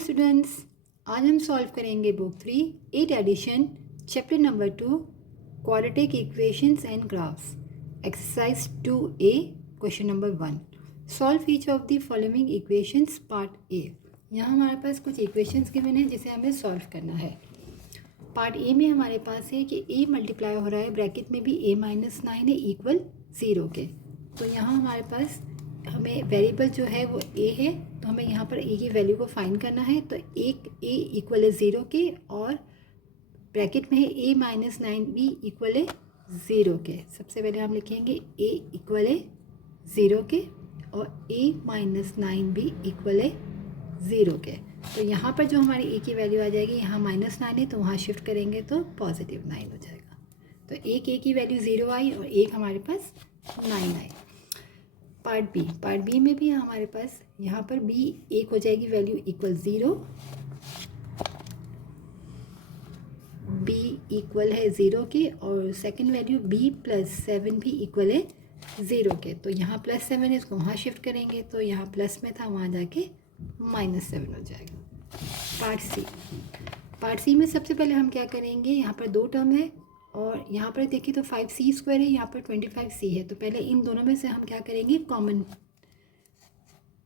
Students, आज हम solve करेंगे book 3 8 edition chapter number 2 quadratic equations and graphs exercise 2A question number 1 solve each of the following equations part A. यहाँ हमारे पास कुछ equations given है जिसे हमें सॉल्व करना है। पार्ट ए में हमारे पास है कि a मल्टीप्लाई हो रहा है ब्रैकेट में भी a माइनस 9 है इक्वल 0 के। तो यहाँ हमारे पास हमें वेरिएबल जो है वो a है, तो हमें यहाँ पर a की वैल्यू को फाइंड करना है। तो एक a इक्वल है 0 के और ब्रैकेट में है a माइनस 9 भी इक्वल है 0 के। सबसे पहले हम लिखेंगे a इक्वल है 0 के और a माइनस 9 भी इक्वल है 0 के। तो यहाँ पर जो हमारी a की वैल्यू आ जाएगी, यहाँ माइनस 9 है तो वहाँ शिफ्ट करेंगे तो पॉजिटिव 9 हो जाएगा। तो एक a की वैल्यू 0 आई और एक हमारे पास 9 आई। पार्ट बी में भी हमारे पास यहाँ पर b एक हो जाएगी वैल्यू इक्वल 0, b इक्वल है 0 के और सेकंड वैल्यू b प्लस 7 भी इक्वल है 0 के। तो यहाँ प्लस 7 है, इसको वहाँ शिफ्ट करेंगे तो यहाँ प्लस में था वहाँ जाके माइनस 7 हो जाएगा। पार्ट सी में सबसे पहले हम क्या करेंगे, यहाँ पर दो टर्म है और यहाँ पर देखिए तो 5c² है, यहाँ पर 25c है। तो पहले इन दोनों में से हम क्या करेंगे कॉमन।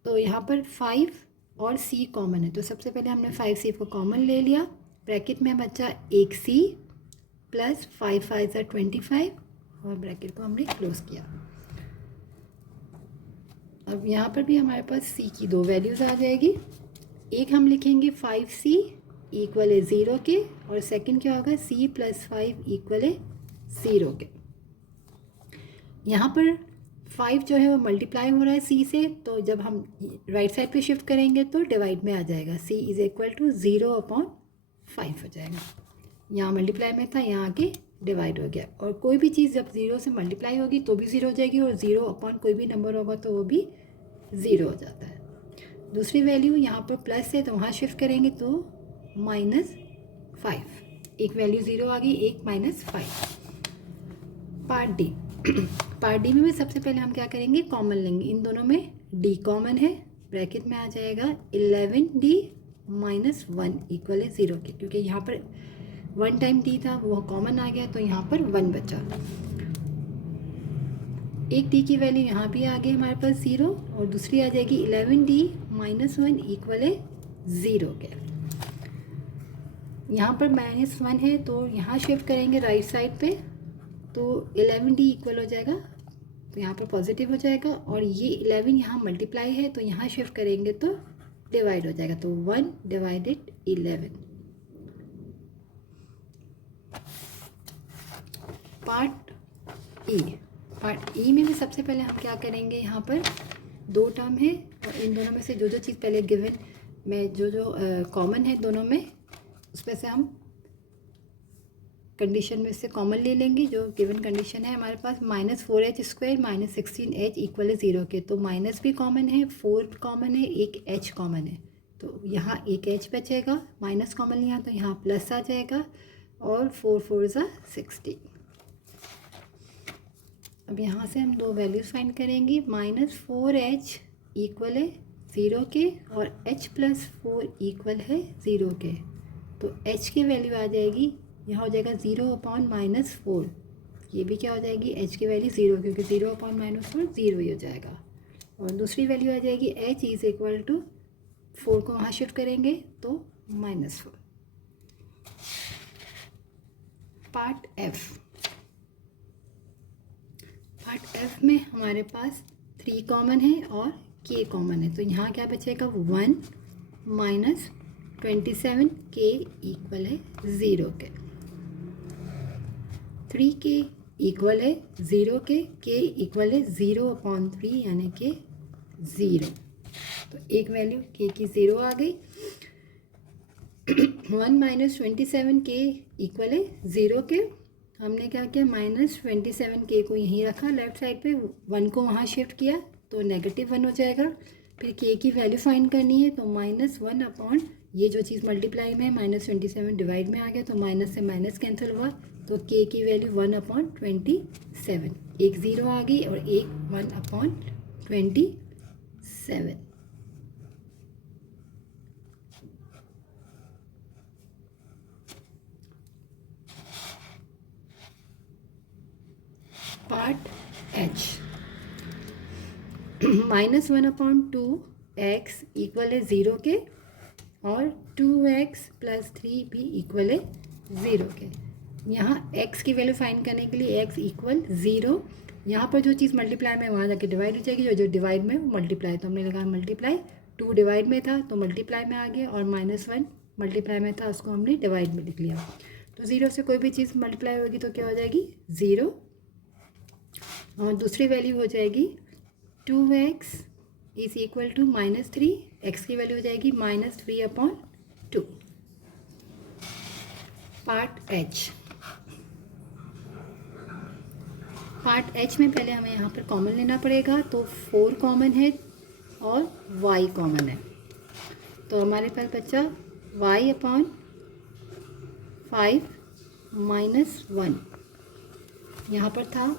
तो यहाँ पर 5 और c कॉमन है, तो सबसे पहले हमने 5c को कॉमन ले लिया। ब्रैकेट में बचा 1c प्लस 5 5 25 और ब्रैकेट को हमने क्लोज किया। अब यहाँ पर भी हमारे पास c की दो वैल्यूज़ आ जाएगी। एक हम लिखेंगे 5c इक्वल है 0 के और सेकंड क्या होगा c प्लस 5 इक्वल है 0 के। यहाँ पर 5 जो है वो मल्टीप्लाई हो रहा है c से, तो जब हम राइट साइड पे शिफ्ट करेंगे तो डिवाइड में आ जाएगा। c इज़ इक्वल टू 0/5 हो जाएगा। यहाँ मल्टीप्लाई में था, यहाँ आके डिवाइड हो गया। और कोई भी चीज़ जब 0 से मल्टीप्लाई होगी तो भी 0 हो जाएगी और 0/ कोई भी नंबर होगा तो वो भी 0 हो जाता है। दूसरी वैल्यू यहाँ पर प्लस है तो वहाँ शिफ्ट करेंगे तो -5। एक वैल्यू 0 आ गई, एक -5। पार्ट डी में सबसे पहले हम क्या करेंगे कॉमन लेंगे। इन दोनों में d कॉमन है, ब्रैकेट में आ जाएगा 11d माइनस 1 इक्वल है 0 के। क्योंकि यहाँ पर 1 टाइम d था वो कॉमन आ गया तो यहाँ पर 1 बचा। एक d की वैल्यू यहाँ भी आ गई हमारे पास 0 और दूसरी आ जाएगी 11d माइनस 1 इक्वल है 0 के। यहाँ पर -1 है तो यहाँ शिफ्ट करेंगे राइट साइड पे तो 11d इक्वल हो जाएगा, तो यहाँ पर पॉजिटिव हो जाएगा। और ये 11 यहाँ मल्टीप्लाई है तो यहाँ शिफ्ट करेंगे तो डिवाइड हो जाएगा, तो 1 डिवाइडेड 11। पार्ट ई में भी सबसे पहले हम क्या करेंगे, यहाँ पर दो टर्म है और इन दोनों में से जो चीज़ पहले गिवन में जो कॉमन है दोनों में, उसमें से हम कंडीशन में से कॉमन ले लेंगे। जो गिवन कंडीशन है हमारे पास -4h² माइनस 16h इक्वल है 0 के। तो माइनस भी कॉमन है, 4 कॉमन है, एक h कॉमन है, तो यहाँ एक h बचेगा। माइनस कॉमन लिया तो यहाँ प्लस आ जाएगा और 4 4 16। अब यहाँ से हम दो वैल्यूज़ फाइंड करेंगे। -4h इक्वल है 0 के और h प्लस 4 इक्वल है 0 के। तो h की वैल्यू आ जाएगी, यहाँ हो जाएगा 0/-4। ये भी क्या हो जाएगी h की वैल्यू 0, क्योंकि 0/-4 0 ही हो जाएगा। और दूसरी वैल्यू आ जाएगी h इज़ इक्वल टू 4 को वहाँ शिफ्ट करेंगे तो -4। पार्ट एफ में हमारे पास 3 कॉमन है और k कॉमन है, तो यहाँ क्या बचेगा 1 माइनस 27k इक्वल है 0 के। 3k इक्वल है 0 के, k इक्वल है 0/3 यानी कि 0। तो एक वैल्यू k की 0 आ गई। 1 माइनस 27k इक्वल है 0 के। हमने क्या किया -27k को यहीं रखा लेफ्ट साइड पे, 1 को वहाँ शिफ्ट किया तो -1 हो जाएगा। फिर k की वैल्यू फाइंड करनी है तो -1/ ये जो चीज़ मल्टीप्लाई में -27 डिवाइड में आ गया तो माइनस से माइनस कैंसिल हुआ, तो k की वैल्यू 1/27। एक 0 आ गई और एक 1/27। पार्ट एच, -1/2x इक्वल है 0 के और 2x + 3 भी इक्वल है 0 के। यहाँ x की वैल्यू फाइंड करने के लिए x इक्वल 0, यहाँ पर जो चीज़ मल्टीप्लाई में वहाँ जाके डिवाइड हो जाएगी, जो डिवाइड में वो मल्टीप्लाई, तो हमने लगा मल्टीप्लाई, 2 डिवाइड में था तो मल्टीप्लाई में आ गया, और -1 मल्टीप्लाई में था उसको हमने डिवाइड में लिख लिया। तो 0 से कोई भी चीज़ मल्टीप्लाई होगी तो क्या हो जाएगी 0, और दूसरी वैल्यू हो जाएगी 2x इक्वल टू -3, x की वैल्यू हो जाएगी -3/2। पार्ट एच, पार्ट एच में पहले हमें यहाँ पर कॉमन लेना पड़ेगा, तो 4 कॉमन है और y कॉमन है, तो हमारे पास बचा y/5 -1, यहाँ पर था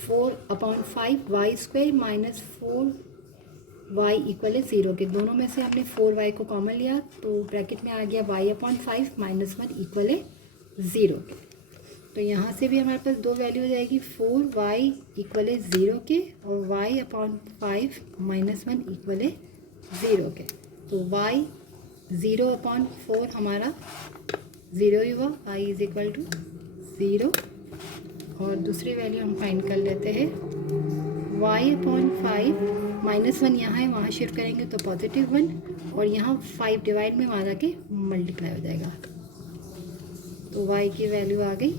4/5 y² -4y इक्वल है 0 के, दोनों में से हमने 4y को कॉमन लिया तो ब्रैकेट में आ गया y/5 -1 इक्वल है 0 के। तो यहाँ से भी हमारे पास 2 वैल्यू हो जाएगी, 4y इक्वल है 0 के और y/5 -1 इक्वल है 0 के, तो y 0/4 हमारा 0 ही हुआ, i इज इक्वल टू 0, और दूसरी वैल्यू हम फाइंड कर लेते हैं y/5 -1 यहाँ है, वहाँ शिफ्ट करेंगे तो +1, और यहाँ 5 डिवाइड में वहाँ जाके मल्टीप्लाई हो जाएगा, तो y की वैल्यू आ गई